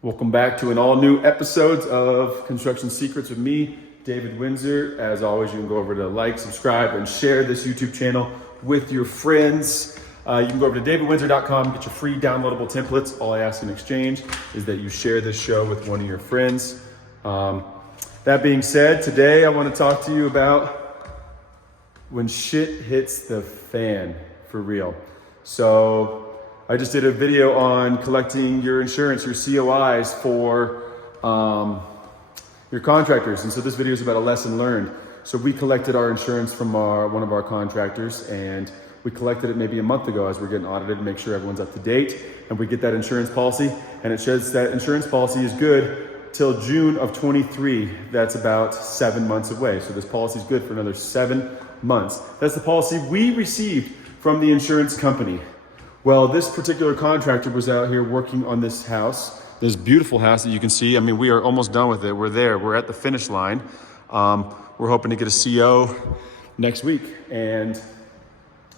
Welcome back to an all new episodes of Construction Secrets with me, David Windsor. As always, you can go over to like, subscribe, and share this YouTube channel with your friends. You can go over to davidwindsor.com, get your free downloadable templates. All I ask in exchange is that you share this show with one of your friends. That being said, today I want to talk to you about when shit hits the fan, for real. So I just did a video on collecting your insurance, your COIs for your contractors. And so this video is about a lesson learned. So we collected our insurance from one of our contractors, and we collected it maybe a month ago as we're getting audited to make sure everyone's up to date. And we get that insurance policy, and it says that insurance policy is good till June of 23. That's about 7 months away. So this policy is good for another 7 months. That's the policy we received from the insurance company. Well, this particular contractor was out here working on this house, this beautiful house that you can see. I mean, we are almost done with it. We're there. We're at the finish line. We're hoping to get a CO next week. And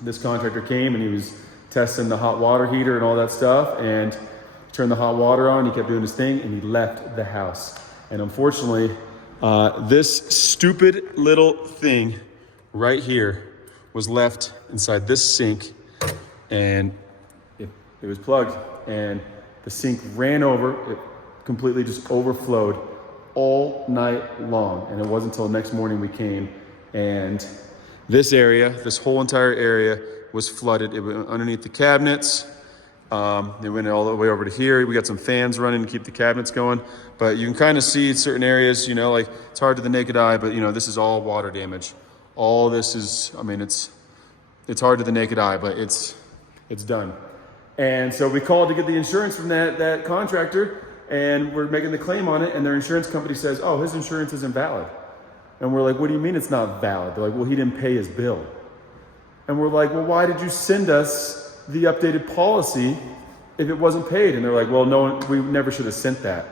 this contractor came and he was testing the hot water heater and all that stuff, and turned the hot water on. He kept doing his thing and he left the house. And unfortunately, this stupid little thing right here was left inside this sink, and it was plugged, and the sink ran over. It completely just overflowed all night long. And it wasn't until the next morning we came, and this area, this whole entire area was flooded. It went underneath the cabinets. It went all the way over to here. We got some fans running to keep the cabinets going, but you can kind of see certain areas, you know, like it's hard to the naked eye, but you know, this is all water damage. All this is, I mean, it's hard to the naked eye, but it's done. And so we called to get the insurance from that contractor, and we're making the claim on it, and their insurance company says, oh, his insurance isn't valid. And we're like, what do you mean it's not valid? They're like, well, he didn't pay his bill. And we're like, well, why did you send us the updated policy if it wasn't paid? And they're like, well, no, we never should have sent that.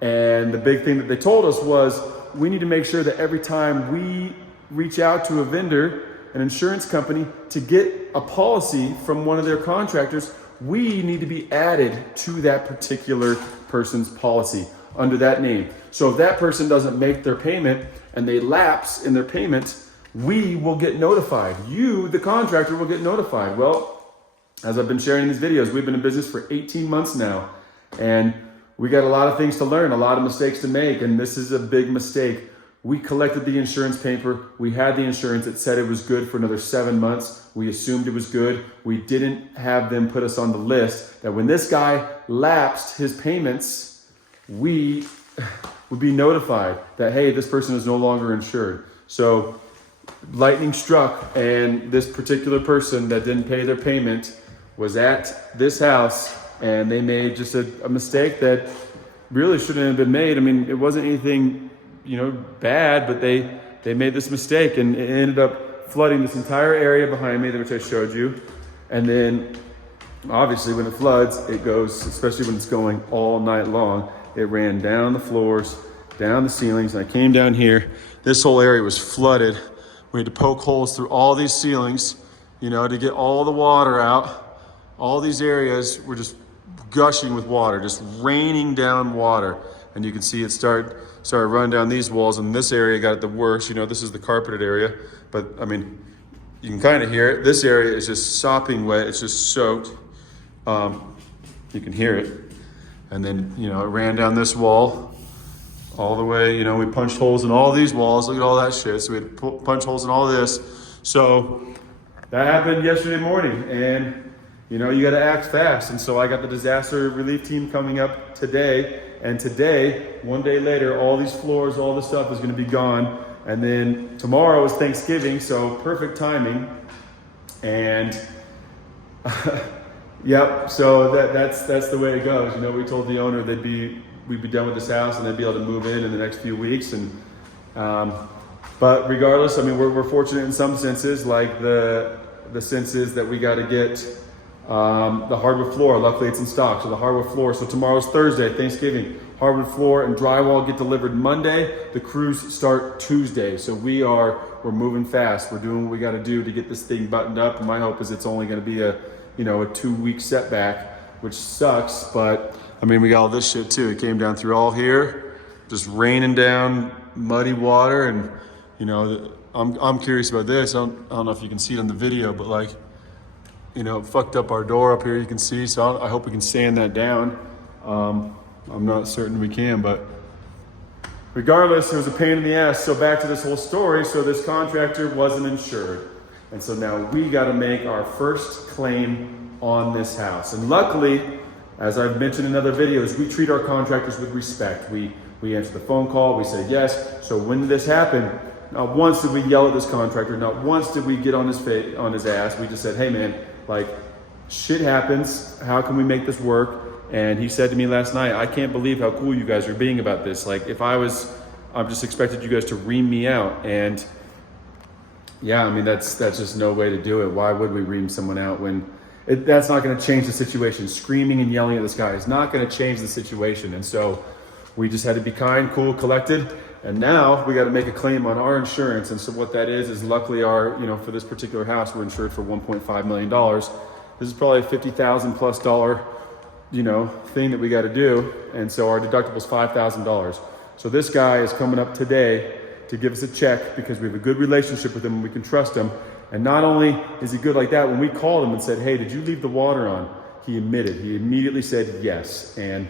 And the big thing that they told us was, we need to make sure that every time we reach out to a vendor, an insurance company, to get a policy from one of their contractors, we need to be added to that particular person's policy under that name. So if that person doesn't make their payment and they lapse in their payment, we will get notified. You, the contractor, will get notified. Well, as I've been sharing in these videos, we've been in business for 18 months now, and we got a lot of things to learn, a lot of mistakes to make, and this is a big mistake. We collected the insurance paper. We had the insurance. It said it was good for another 7 months. We assumed it was good. We didn't have them put us on the list that when this guy lapsed his payments, we would be notified that, hey, this person is no longer insured. So lightning struck, and this particular person that didn't pay their payment was at this house, and they made just a mistake that really shouldn't have been made. I mean, it wasn't anything, you know, bad, but they made this mistake, and it ended up flooding this entire area behind me, which I showed you. And then obviously when it floods, it goes, especially when it's going all night long, it ran down the floors, down the ceilings, and I came down here. This whole area was flooded. We had to poke holes through all these ceilings, you know, to get all the water out. All these areas were just gushing with water, just raining down water. And you can see it started running down these walls, and this area got it the worst. You know, this is the carpeted area, but I mean, you can kind of hear it. This area is just sopping wet. It's just soaked. You can hear it. And then, you know, it ran down this wall all the way. You know, we punched holes in all these walls. Look at all that shit. So we had to punch holes in all this. So that happened yesterday morning, and you know, you got to act fast. And so I got the disaster relief team coming up today. And today, one day later, all these floors, all this stuff is going to be gone. And then tomorrow is Thanksgiving, so perfect timing. And yep, so that's the way it goes. You know, we told the owner we'd be done with this house and they'd be able to move in the next few weeks. And but regardless, I mean, we're fortunate in some senses, like the senses that we got to get the hardwood floor. Luckily it's in stock, so the hardwood floor. So tomorrow's Thursday, Thanksgiving. Hardwood floor and drywall get delivered Monday. The crews start Tuesday. So we're moving fast. We're doing what we got to do to get this thing buttoned up. And my hope is it's only going to be a 2-week setback, which sucks, but I mean, we got all this shit too. It came down through all here, just raining down muddy water. And you know, I'm curious about this. I don't know if you can see it on the video, but like, you know, it fucked up our door up here, you can see. So I hope we can sand that down. I'm not certain we can, but regardless, it was a pain in the ass. So back to this whole story. So this contractor wasn't insured. And so now we got to make our first claim on this house. And luckily, as I've mentioned in other videos, we treat our contractors with respect. We answer the phone call, we say yes. So when did this happen? Not once did we yell at this contractor, not once did we get on his face, on his ass. We just said, hey man, like, shit happens. How can we make this work? And he said to me last night, I can't believe how cool you guys are being about this. Like, if I'm just expected you guys to ream me out. And yeah, I mean, that's just no way to do it. Why would we ream someone out when that's not going to change the situation? Screaming and yelling at this guy is not going to change the situation. And so we just had to be kind, cool, collected. And now we got to make a claim on our insurance. And so what that is luckily our, you know, for this particular house, we're insured for $1.5 million. This is probably a $50,000 plus, you know, thing that we got to do. And so our deductible is $5,000. So this guy is coming up today to give us a check because we have a good relationship with him and we can trust him. And not only is he good like that, when we called him and said, hey, did you leave the water on? He admitted, he immediately said yes. And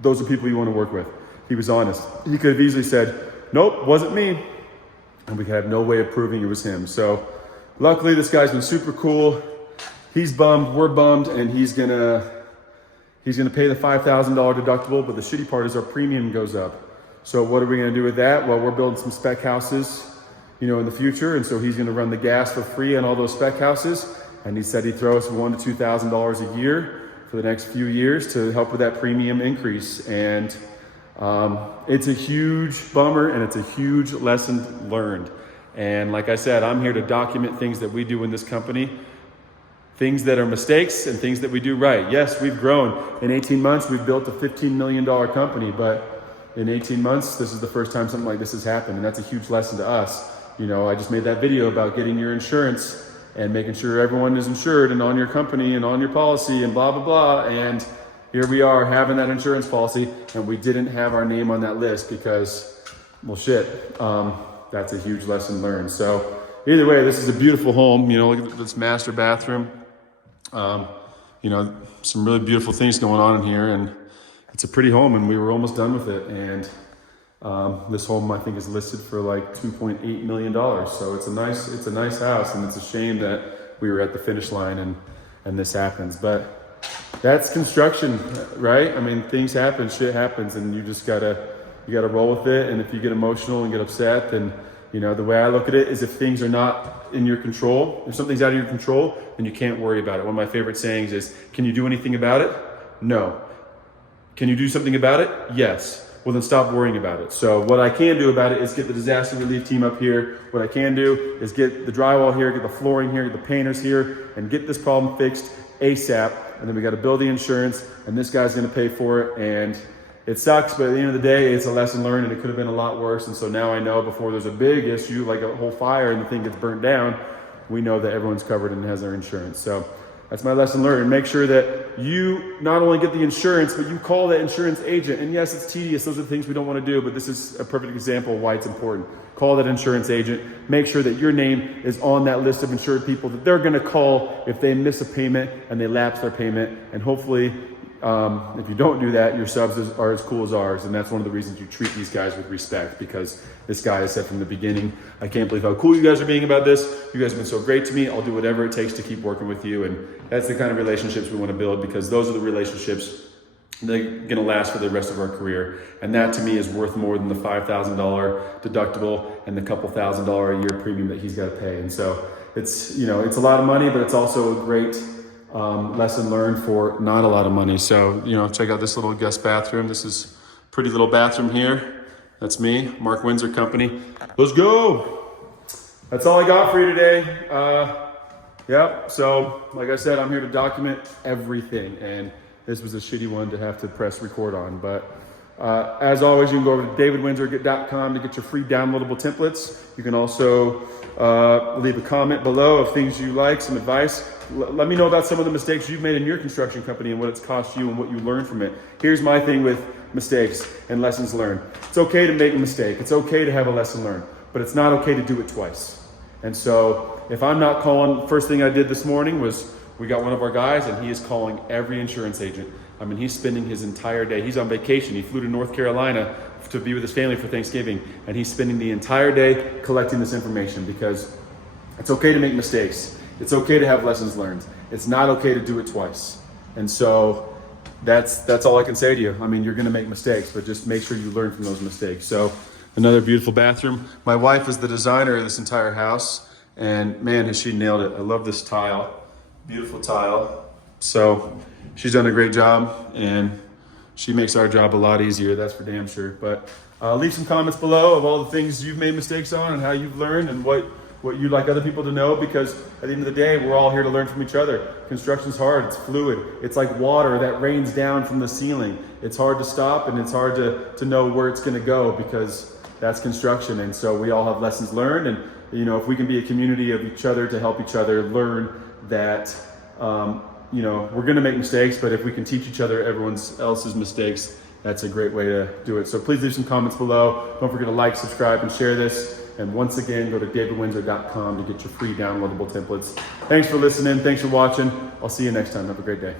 those are people you want to work with. He was honest. He could have easily said, nope, wasn't me. And we have no way of proving it was him. So luckily this guy's been super cool. He's bummed, we're bummed, and he's gonna pay the $5,000 deductible, but the shitty part is our premium goes up. So what are we gonna do with that? Well, we're building some spec houses, you know, in the future, and so he's gonna run the gas for free on all those spec houses. And he said he'd throw us $1,000 to $2,000 a year for the next few years to help with that premium increase. And it's a huge bummer and it's a huge lesson learned. And like I said, I'm here to document things that we do in this company, things that are mistakes and things that we do right. Yes, we've grown. In 18 months, we've built a $15 million company, but in 18 months, this is the first time something like this has happened. And that's a huge lesson to us. You know, I just made that video about getting your insurance and making sure everyone is insured and on your company and on your policy and blah, blah, blah. And here we are having that insurance policy and we didn't have our name on that list because, well, shit, that's a huge lesson learned. So either way, this is a beautiful home. You know, look at this master bathroom. You know, some really beautiful things going on in here, and it's a pretty home, and we were almost done with it. And this home, I think, is listed for like $2.8 million. So it's a nice house, and it's a shame that we were at the finish line and this happens. But that's construction, right? I mean, things happen, shit happens, and you just gotta roll with it. And if you get emotional and get upset, then, you know, the way I look at it is if things are not in your control, if something's out of your control, then you can't worry about it. One of my favorite sayings is, can you do anything about it? No. Can you do something about it? Yes. Well, then stop worrying about it. So what I can do about it is get the disaster relief team up here. What I can do is get the drywall here, get the flooring here, get the painters here, and get this problem fixed ASAP. And then we got to build the insurance, and this guy's going to pay for it. And it sucks, but at the end of the day, it's a lesson learned, and it could have been a lot worse. And so now I know before there's a big issue, like a whole fire and the thing gets burnt down, we know that everyone's covered and has their insurance. So that's my lesson learned. And make sure that you not only get the insurance, but you call that insurance agent. And yes, it's tedious. Those are the things we don't want to do, but this is a perfect example of why it's important. Call that insurance agent. Make sure that your name is on that list of insured people that they're going to call if they miss a payment and they lapse their payment. And hopefully, if you don't do that, your subs are as cool as ours. And that's one of the reasons you treat these guys with respect, because this guy has said from the beginning, I can't believe how cool you guys are being about this. You guys have been so great to me. I'll do whatever it takes to keep working with you. And that's the kind of relationships we want to build, because those are the relationships that are going to last for the rest of our career. And that to me is worth more than the $5,000 deductible and the couple $1,000 a year premium that he's got to pay. And so it's, you know, it's a lot of money, but it's also a great lesson learned for not a lot of money. So, you know, check out this little guest bathroom. This is a pretty little bathroom here. That's me, Mark Windsor Company. Let's go. That's all I got for you today. Yep. So like I said, I'm here to document everything. And this was a shitty one to have to press record on, but As always, you can go over to davidwindsor.com to get your free downloadable templates. You can also leave a comment below of things you like, some advice. Let me know about some of the mistakes you've made in your construction company and what it's cost you and what you learned from it. Here's my thing with mistakes and lessons learned. It's okay to make a mistake. It's okay to have a lesson learned, but it's not okay to do it twice. And so if I'm not calling, first thing I did this morning was we got one of our guys and he is calling every insurance agent. I mean, he's spending his entire day. He's on vacation. He flew to North Carolina to be with his family for Thanksgiving. And he's spending the entire day collecting this information because it's okay to make mistakes. It's okay to have lessons learned. It's not okay to do it twice. And so that's all I can say to you. I mean, you're gonna make mistakes, but just make sure you learn from those mistakes. So another beautiful bathroom. My wife is the designer of this entire house. And man, has she nailed it. I love this tile, beautiful tile. So she's done a great job and she makes our job a lot easier, that's for damn sure. But leave some comments below of all the things you've made mistakes on and how you've learned and what you'd like other people to know, because at the end of the day, we're all here to learn from each other. Construction's hard, it's fluid. It's like water that rains down from the ceiling. It's hard to stop and it's hard to know where it's gonna go because that's construction. And so we all have lessons learned, and you know, if we can be a community of each other to help each other learn that, you know, we're gonna make mistakes, but if we can teach each other everyone else's mistakes, that's a great way to do it. So please leave some comments below. Don't forget to like, subscribe, and share this. And once again, go to davidwindsor.com to get your free downloadable templates. Thanks for listening. Thanks for watching. I'll see you next time. Have a great day.